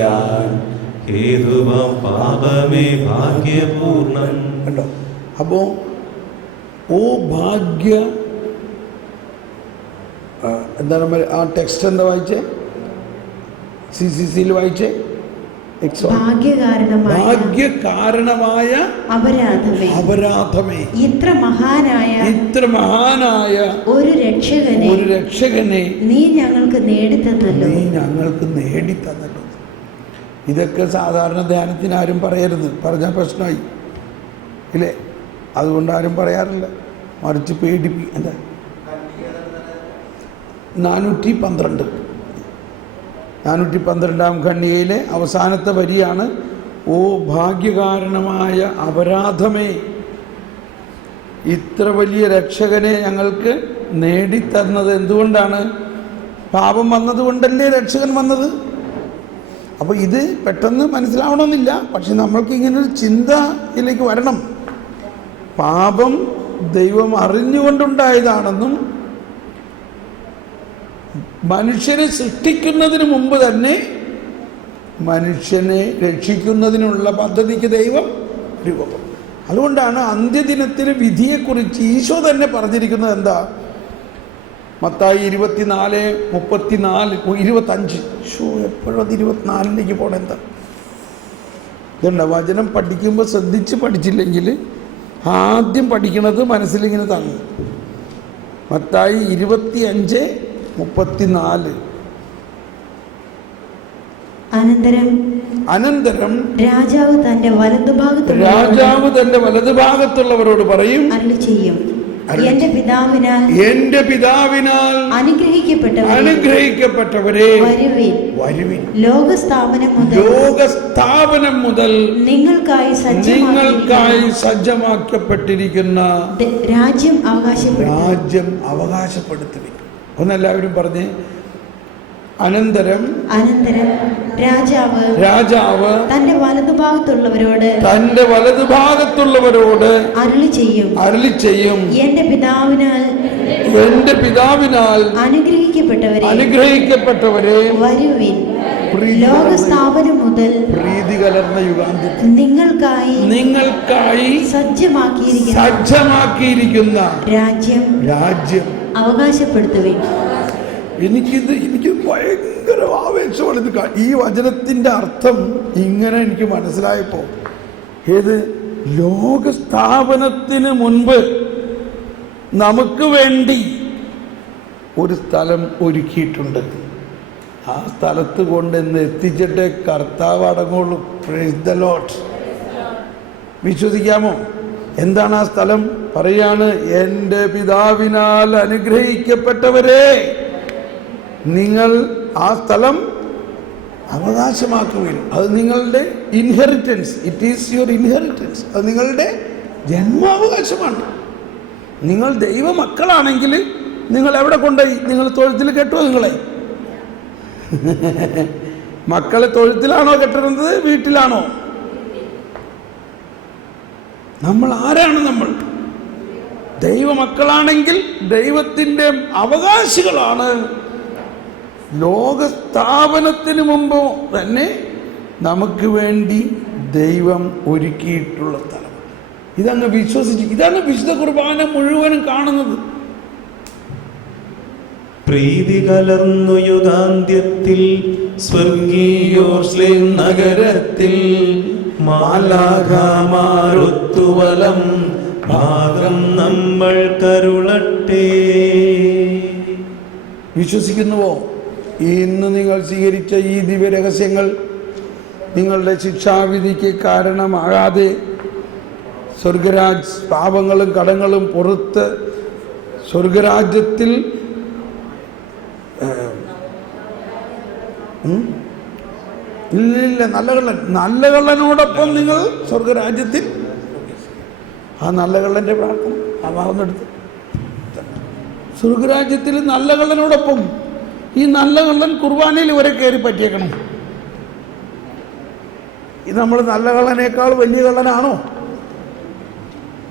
ഭവിക്കാൻ ഹേതുവാം പാപമേ ഭാഗ്യപൂർണം. കണ്ടോ? അപ്പോൾ ഓ ഭാഗ്യ, എന്താണ് ആ ടെക്സ്റ്റ് എന്താ വായിച്ചേ? CCCയിൽ വായിച്ചേ? ഭാഗ്യകാരണമായ അപരാധമേ, ഇത്ര മഹാനായ ഒരു രക്ഷകനെ നീ ഞങ്ങൾക്ക് നേടിത്തന്നല്ലോ. ഇതൊക്കെ സാധാരണ ധ്യാനത്തിന് ആരും പറയരുത്, പറഞ്ഞാൽ പ്രശ്നമായി ഇല്ലേ? അതുകൊണ്ട് ആരും പറയാറില്ല, മറിച്ച് എന്താ 412 ഖണ്ഡികയിലെ അവസാനത്തെ വരിയാണ് ഓ ഭാഗ്യകാരണമായ അപരാധമേ, ഇത്ര വലിയ രക്ഷകനെ ഞങ്ങൾക്ക് നേടിത്തന്നത് എന്തുകൊണ്ടാണ്? പാപം വന്നതുകൊണ്ടല്ലേ രക്ഷകൻ വന്നത്. അപ്പോൾ ഇത് പെട്ടെന്ന് മനസ്സിലാവണമെന്നില്ല, പക്ഷെ നമ്മൾക്ക് ഇങ്ങനൊരു ചിന്തയിലേക്ക് വരണം. പാപം ദൈവം അറിഞ്ഞുകൊണ്ടുണ്ടായതാണെന്നും മനുഷ്യനെ സൃഷ്ടിക്കുന്നതിന് മുമ്പ് തന്നെ മനുഷ്യനെ രക്ഷിക്കുന്നതിനുള്ള പദ്ധതിക്ക് ദൈവം രൂപപ്പെടും. അതുകൊണ്ടാണ് അന്ത്യദിനത്തിന് വിധിയെക്കുറിച്ച് ഈശോ തന്നെ പറഞ്ഞിരിക്കുന്നത്. എന്താ? മത്തായി 24:25. എപ്പോഴും അത് 24ലേക്ക് പോകണം. എന്താ ഇതുണ്ട? വചനം പഠിക്കുമ്പോൾ ശ്രദ്ധിച്ച് പഠിച്ചില്ലെങ്കിൽ ആദ്യം പഠിക്കണത് മനസ്സിലിങ്ങനെ തങ്ങും. മത്തായി 25:34. അനന്തരം രാജാവ് തന്റെ വലതുഭാഗത്തുള്ളവരോട് പറയും, എന്റെ പിതാവിനാൽ അനുഗ്രഹിക്കപ്പെട്ടവരെ വരുവിൻ. ലോകസ്ഥാപനം മുതൽ നിങ്ങൾക്കായി സജ്ജമാക്കപ്പെട്ടിരിക്കുന്ന രാജ്യം അവകാശപ്പെടുത്തുവിൻ. ഒന്നെല്ലാവരും പറഞ്ഞേ. അനന്തരം രാജാവ് തന്റെ വലതുഭാഗത്തുള്ളവരോട് അരുളി ചെയ്യും, എന്റെ പിതാവിനാൽ അനുഗ്രഹിക്കപ്പെട്ടവരെ വരുവിൻ. ലോകസ്ഥാപനം മുതൽ പ്രീതി കലർന്ന യുഗാന്ത്യത്തിൽ നിങ്ങൾക്കായി സജ്ജമാക്കിയിരിക്കുന്ന രാജ്യം അവകാശപ്പെടുത്തുവിൻ. എനിക്ക് ഭയങ്കര ആവേശമാണ്. ഈ വചനത്തിൻ്റെ അർത്ഥം ഇങ്ങനെ എനിക്ക് മനസ്സിലായപ്പോൾ, ഏത് ലോകസ്ഥാപനത്തിന് മുൻപ് നമുക്ക് വേണ്ടി ഒരു സ്ഥലം ഒരുക്കിയിട്ടുണ്ട്. ആ സ്ഥലത്ത് കൊണ്ടെന്ന് എത്തിച്ചിട്ട് കർത്താവ് അടങ്ങുള്ളൂ. Praise the lord. വിശ്വസിക്കാമോ? എന്താണ് ആ സ്ഥലം? പറയാണ്, എൻ്റെ പിതാവിനാൽ അനുഗ്രഹിക്കപ്പെട്ടവരെ നിങ്ങൾ ആ സ്ഥലം അവകാശമാക്കുവിൻ. അത് നിങ്ങളുടെ inheritance. It is your inheritance. അത് നിങ്ങളുടെ ജന്മാവകാശമാണ്. നിങ്ങൾ ദൈവമക്കളാണെങ്കിൽ നിങ്ങൾ എവിടെ കൊണ്ടുപോയി? നിങ്ങൾ തൊഴുത്തിൽ കെട്ടുമോ? നിങ്ങളെ മക്കളെ തൊഴുത്തിലാണോ കെട്ടുന്നത്? വീട്ടിലാണോ? നമ്മൾ ആരാണ്? നമ്മൾ ദൈവമക്കളാണെങ്കിൽ ദൈവത്തിൻ്റെ അവകാശികളാണ്. ലോകസ്ഥാപനത്തിന് മുമ്പ് തന്നെ നമുക്ക് വേണ്ടി ദൈവം ഒരുക്കിയിട്ടുള്ള സ്ഥലം. ഇതങ്ങ് വിശ്വസിച്ച്, ഇതാണ് വിശുദ്ധ കുർബാന മുഴുവനും കാണുന്നത്. പ്രീതി കലർന്നു യുഗാന്ത്യത്തിൽ സ്വർഗീയോർശ്ലേം നഗരത്തിൽ മാലാഖമാരൊത്തുവലം ഭാഗം നമ്മൾ കരുളട്ടെ. വിശ്വസിക്കുന്നുവോ? ഇന്ന് നിങ്ങൾ സ്വീകരിച്ച ഈ ദിവ്യരഹസ്യങ്ങൾ നിങ്ങളുടെ ശിക്ഷാവിധിക്ക് കാരണമാകാതെ സ്വർഗരാജ് പാപങ്ങളും കടങ്ങളും പുറത്ത് സ്വർഗരാജ്യത്തിൽ ഇല്ല, നല്ല കള്ളനോടൊപ്പം നിങ്ങൾ സ്വർഗരാജ്യത്തിൽ. ആ നല്ല കള്ളൻ്റെ പ്രാർത്ഥന ആ ഭാഗമെടുത്ത് സ്വർഗരാജ്യത്തിൽ നല്ല കള്ളനോടൊപ്പം. ഈ നല്ല കള്ളൻ കുർബാനയിൽ ഇവരെ കയറി പറ്റിയേക്കണം. ഇത് നമ്മൾ നല്ല കള്ളനേക്കാൾ വലിയ കള്ളനാണോ?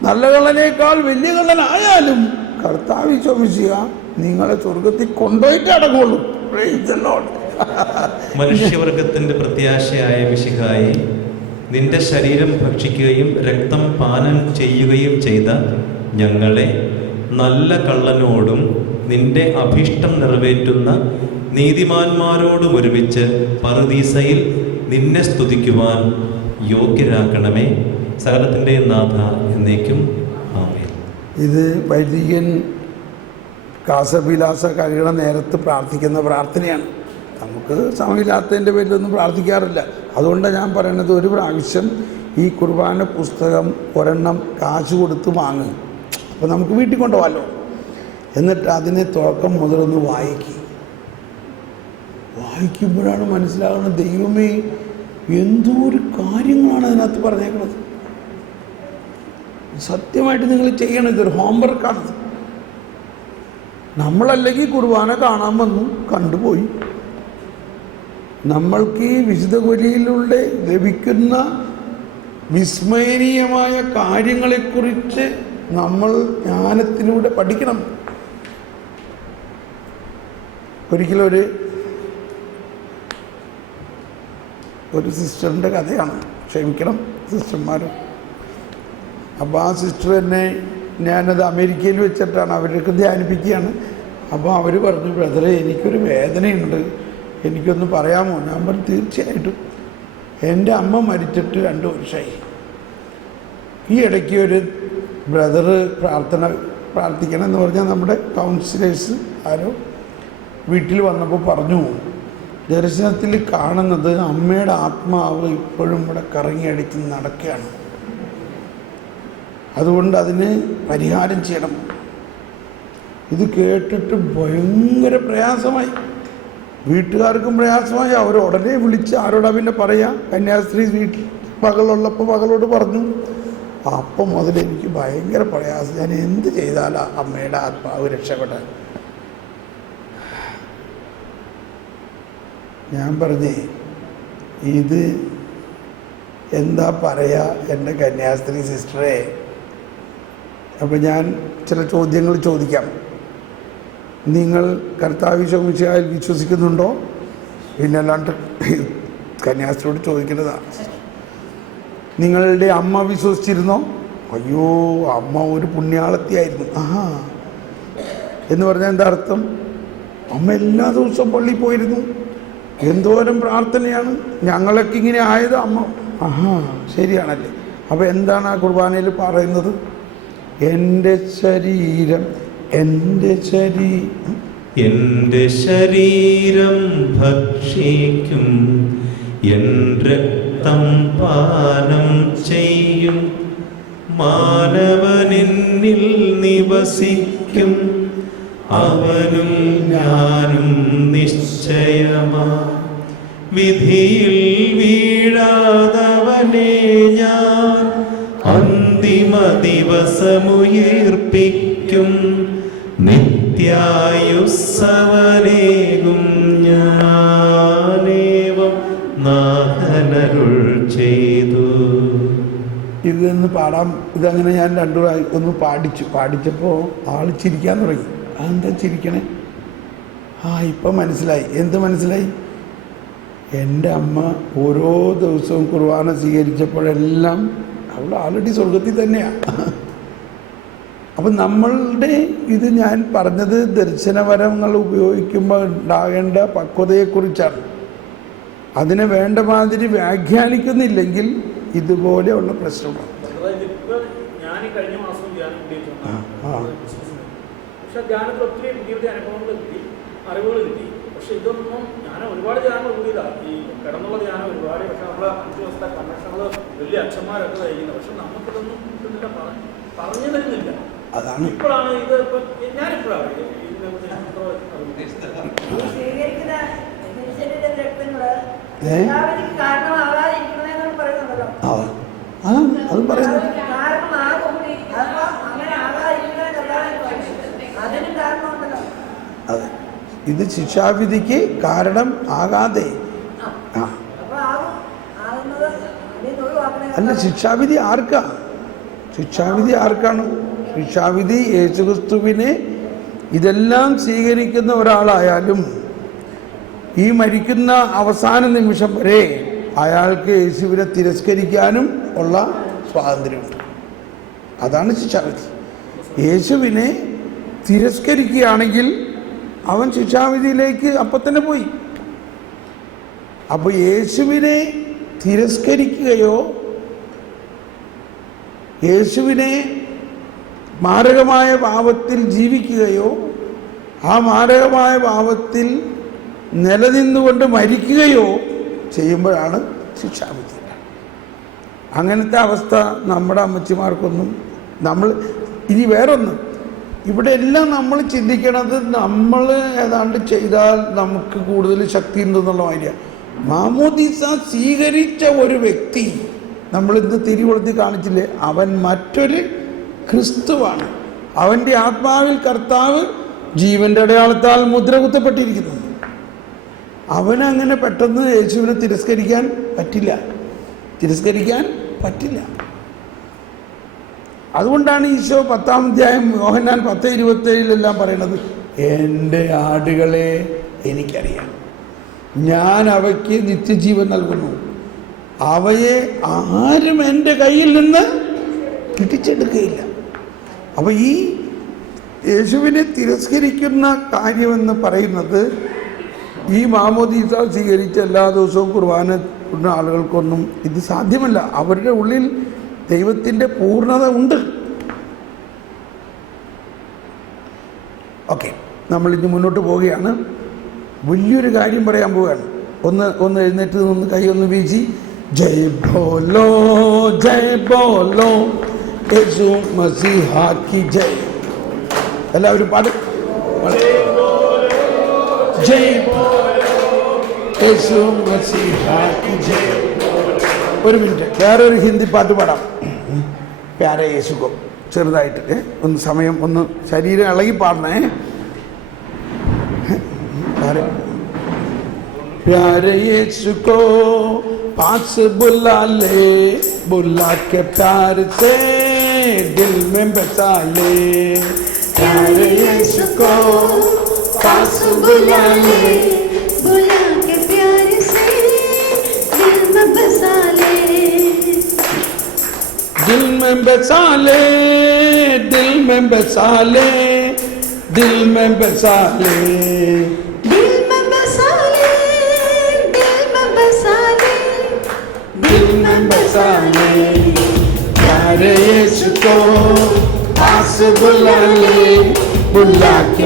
നല്ല കള്ളനേക്കാൾ വലിയ കള്ളനായാലും കർത്താവ് വിശ്വസിക്കുക നിങ്ങളെ സ്വർഗത്തിൽ കൊണ്ടുപോയിട്ട് അടങ്ങുള്ളൂ. Praise the Lord. മനുഷ്യവർഗത്തിന്റെ പ്രത്യാശയായ മിശിഹായി, നിന്റെ ശരീരം ഭക്ഷിക്കുകയും രക്തം പാനം ചെയ്യുകയും ചെയ്ത ഞങ്ങളെ നല്ല കള്ളനോടും നിന്റെ അഭീഷ്ടം നിറവേറ്റുന്ന നീതിമാന്മാരോടും ഒരുമിച്ച് പറുദീസയിൽ നിന്നെ സ്തുതിക്കുവാൻ യോഗ്യരാക്കണമേ. സകലത്തിൻ്റെ നാഥ എന്നേക്കും ആമേൻ. ഇത് വൈദികൻ കാസവിലാസ കഴിയണ നേരത്ത് പ്രാർത്ഥിക്കുന്ന പ്രാർത്ഥനയാണ്. നമുക്ക് സമയമില്ലാത്തതിൻ്റെ പേരിലൊന്നും പ്രാർത്ഥിക്കാറില്ല. അതുകൊണ്ടാണ് ഞാൻ പറയണത്, ഒരു പ്രാവശ്യം ഈ കുർബാന പുസ്തകം ഒരെണ്ണം കാശ് കൊടുത്ത് വാങ്ങും. അപ്പോൾ നമുക്ക് വീട്ടിൽ കൊണ്ടുപോകാമല്ലോ. എന്നിട്ട് അതിനെ തുടക്കം മുതലൊന്ന് വായിക്കുമ്പോഴാണ് മനസ്സിലാകുന്നത്, ദൈവമേ എന്തോ ഒരു കാര്യങ്ങളാണ് അതിനകത്ത് പറഞ്ഞേക്കുന്നത്. സത്യമായിട്ട് നിങ്ങൾ ചെയ്യണം. ഇതൊരു ഹോംവർക്കാണ്. നമ്മളല്ലെങ്കിൽ കുർബാന കാണാൻ വന്നു, കണ്ടുപോയി. നമ്മൾക്ക് ഈ വിശുദ്ധ ബലിയിലൂടെ ലഭിക്കുന്ന വിസ്മരണീയമായ കാര്യങ്ങളെക്കുറിച്ച് നമ്മൾ ജ്ഞാനത്തിലൂടെ പഠിക്കണം. ഒരിക്കലൊരു സിസ്റ്ററിൻ്റെ കഥയാണ്, ക്ഷമിക്കണം സിസ്റ്റർമാരും. അപ്പോൾ ആ സിസ്റ്റർ എന്നെ, ഞാനത് അമേരിക്കയിൽ വെച്ചിട്ടാണ് അവരൊക്കെ ധ്യാനിപ്പിക്കുകയാണ്. അപ്പോൾ അവർ പറഞ്ഞു, ബ്രദറെ എനിക്കൊരു വേദനയുണ്ട്, എനിക്കൊന്ന് പറയാമോ? ഞാൻ പറഞ്ഞു തീർച്ചയായിട്ടും. എൻ്റെ അമ്മ മരിച്ചിട്ട് 2 വർഷമായി. ഈ ഇടയ്ക്ക് ഒരു ബ്രദറ് പ്രാർത്ഥിക്കണം എന്ന് പറഞ്ഞാൽ നമ്മുടെ കൗൺസിലേഴ്സ് ആരോ വീട്ടിൽ വന്നപ്പോൾ പറഞ്ഞു, ദർശനത്തിൽ കാണുന്നത് അമ്മയുടെ ആത്മാവ് ഇപ്പോഴും ഇവിടെ കറങ്ങിയടിച്ച് നടക്കുകയാണ്, അതുകൊണ്ട് അതിന് പരിഹാരം ചെയ്യണം. ഇത് കേട്ടിട്ട് ഭയങ്കര പ്രയാസമായി, വീട്ടുകാർക്കും പ്രയാസമായി. അവർ ഉടനെ വിളിച്ച് ആരോടാ പിന്നെ പറയാം, കന്യാസ്ത്രീ വീട്ടിൽ മകളുള്ളപ്പോൾ മകളോട് പറഞ്ഞു. അപ്പം മുതൽ എനിക്ക് ഭയങ്കര പ്രയാസം, ഞാൻ എന്ത് ചെയ്താലാ അമ്മയുടെ ആത്മാവ് രക്ഷപ്പെടാൻ? ഞാൻ പറഞ്ഞേ, ഇത് എന്താ പറയുക എൻ്റെ കന്യാസ്ത്രീ സിസ്റ്ററെ? അപ്പം ഞാൻ ചില ചോദ്യങ്ങൾ ചോദിക്കാം. നിങ്ങൾ കർത്താവ് ഈശോമിശിഹായിൽ വിശ്വസിക്കുന്നുണ്ടോ? പിന്നല്ലാണ്ട് കന്യാസ്ത്രീയോട് ചോദിക്കുന്നതാണ്. നിങ്ങളുടെ അമ്മ വിശ്വസിച്ചിരുന്നോ? അയ്യോ, അമ്മ ഒരു പുണ്യാളത്തിയായിരുന്നു. എന്ന് പറഞ്ഞാൽ എന്താ അർത്ഥം? അമ്മ എല്ലാ ദിവസവും പള്ളിയിൽ പോയിരുന്നു, എന്തോരം പ്രാർത്ഥനയാണ്. ഞങ്ങളൊക്കെ ഇങ്ങനെ ആയത് അമ്മ. ശരിയാണല്ലേ. അപ്പോൾ എന്താണ് ആ കുർബാനയിൽ പറയുന്നത്? എൻ്റെ ശരീരം എൻ്റെ ശരീരം ഭക്ഷിക്കും, എൻ രക്തം പാനം ചെയ്യും, മാനവനെന്നിൽ നിവസിക്കും, അവനും ഞാനും നിശ്ചയമാ, വിധിയിൽ വീഴാതവനെ ഞാൻ അന്തിമ ദിവസമുയർപ്പിക്കും, നിത്യായുസ്സവനേകും ഞാനേവം നാഥനരുൾ ചെയ്തു. ഇതെന്ന് പാടാം. ഇതങ്ങനെ ഞാൻ ഒന്ന് പാടിച്ചപ്പോൾ ആൾ ചിരിക്കാൻ തുടങ്ങി. അതെന്താ ചിരിക്കണേ? ഇപ്പം മനസ്സിലായി. എന്ത് മനസ്സിലായി? എൻ്റെ അമ്മ ഓരോ ദിവസവും കുർബാന സ്വീകരിച്ചപ്പോഴെല്ലാം അവൾ ആൾറെഡി സ്വർഗത്തിൽ തന്നെയാണ്. അപ്പം നമ്മളുടെ ഇത് ഞാൻ പറഞ്ഞത് ദർശനവരങ്ങൾ ഉപയോഗിക്കുമ്പോൾ ഉണ്ടാകേണ്ട പക്വതയെക്കുറിച്ചാണ്. അതിനെ വേണ്ട മാതിരി വ്യാഖ്യാനിക്കുന്നില്ലെങ്കിൽ ഇതുപോലെയുള്ള പ്രശ്നമാണ്. ഞാൻ കഴിഞ്ഞ മാസം ധ്യാനം പക്ഷെ ധ്യാനത്തിൽ ഒത്തിരി പുതിയ പുതിയ അനുഭവങ്ങൾ കിട്ടി, അറിവുകൾ കിട്ടി. പക്ഷെ ഇതൊന്നും ഞാൻ ഒരുപാട് ധ്യാനങ്ങൾ കൂടിയതാണ്. ഈ കിടന്നുള്ള ധ്യാനം ഒരുപാട്. പക്ഷെ നമ്മളെ 5 ദിവസത്തെ കൺവെൻഷനുകൾ വലിയ അച്ഛന്മാരൊക്കെ കഴിക്കുന്നത്. പക്ഷെ നമുക്കിതൊന്നും കിട്ടുന്നില്ല, പറഞ്ഞു തരുന്നില്ല. അതാണ് ഇപ്പോഴാണ് ഇത്. ഇപ്പം ഞാനിപ്പോഴാണ് അത് പറയുന്നത്. അതെ, ഇത് ശിക്ഷാവിധിക്ക് കാരണം ആകാതെ. അല്ല, ശിക്ഷാവിധി ആർക്കാണ്? ശിക്ഷാവിധി യേശുക്രിസ്തുവിനെ ഇതെല്ലാം സ്വീകരിക്കുന്ന ഒരാളായാലും ഈ മരിക്കുന്ന അവസാന നിമിഷം വരെ അയാൾക്ക് യേശുവിനെ തിരസ്കരിക്കാനും ഉള്ള സ്വാതന്ത്ര്യമുണ്ട്. അതാണ് ശിക്ഷാവിധി. യേശുവിനെ തിരസ്കരിക്കുകയാണെങ്കിൽ അവൻ ശിക്ഷാവിധിയിലേക്ക് അപ്പം തന്നെ പോയി. അപ്പോൾ യേശുവിനെ തിരസ്കരിക്കുകയോ യേശുവിനെ മാരകമായ പാപത്തിൽ ജീവിക്കുകയോ ആ മാരകമായ പാപത്തിൽ നിലനിന്നുകൊണ്ട് മരിക്കുകയോ ചെയ്യുമ്പോഴാണ് ശിക്ഷാവിധി. അങ്ങനത്തെ അവസ്ഥ നമ്മുടെ അമ്മച്ചിമാർക്കൊന്നും ഇനി വേറൊന്ന്, ഇവിടെ എല്ലാം നമ്മൾ ചിന്തിക്കണത് നമ്മൾ ഏതാണ്ട് ചെയ്താൽ നമുക്ക് കൂടുതൽ ശക്തി ഉണ്ടെന്നുള്ള കാര്യമാണ്. മാമോദീസ സ്വീകരിച്ച ഒരു വ്യക്തി, നമ്മളിന്ന് തിരികൊളുത്തി കാണിച്ചില്ലേ, അവൻ മറ്റൊരു ക്രിസ്തുവാണ്. അവൻ്റെ ആത്മാവിൽ കർത്താവ് ജീവൻ്റെ അടയാളത്താൽ മുദ്ര കുത്തപ്പെട്ടിരിക്കുന്നു. അവനങ്ങനെ പെട്ടെന്ന് യേശുവിനെ തിരസ്കരിക്കാൻ പറ്റില്ല. അതുകൊണ്ടാണ് ഈശോ 10-ാം അധ്യായം യോഹന്നാൻ 10:27 പറയുന്നത്, എൻ്റെ ആടുകളെ എനിക്കറിയാം, ഞാൻ അവയ്ക്ക് നിത്യജീവൻ നൽകുന്നു, അവയെ ആരും എൻ്റെ കയ്യിൽ നിന്ന് പിടിച്ചെടുക്കുകയില്ല. അപ്പോൾ ഈ യേശുവിനെ തിരസ്കരിക്കുന്ന കാര്യമെന്ന് പറയുന്നത് ഈ മാമോദീസ സ്വീകരിച്ച എല്ലാ ദിവസവും കുർബാന ആളുകൾക്കൊന്നും ഇത് സാധ്യമല്ല. അവരുടെ ഉള്ളിൽ ദൈവത്തിൻ്റെ പൂർണ്ണത ഉണ്ട്. ഓക്കെ, നമ്മളിന്ന് മുന്നോട്ട് പോവുകയാണ്. വലിയൊരു കാര്യം പറയാൻ പോവുകയാണ്. ഒന്ന് എഴുന്നേറ്റ് നിന്ന് കൈ ഒന്ന് വീശി ജയ് ബോലോ യേശു മസീഹാ കി ജയ്. എല്ലാവരും പാടും. ജയ് യേശു മസീഹാ കി ജയ്. ഒരു മിനിറ്റ്, വേറൊരു ഹിന്ദി പാട്ട് പാടാം. പ്യാരെ യേശുക്കോ, ചെറുതായിട്ട് ഒന്ന് സമയം, ഒന്ന് ശരീരം ഇളകി പാടണേ. प्यारे यीशु को पास बुला ले, बुला के प्यार से दिल में बसा ले. प्यारे यीशु को पास बुला ले, बुला के प्यार से दिल में बसा ले. दिल में बसा ले, दिल में बसा ले, दिल में बसा ले, दिल में बसा ले, दिल में बसा ले, दिल में बसा ले. प्यारे यीशु को पास बुला ले, बुला के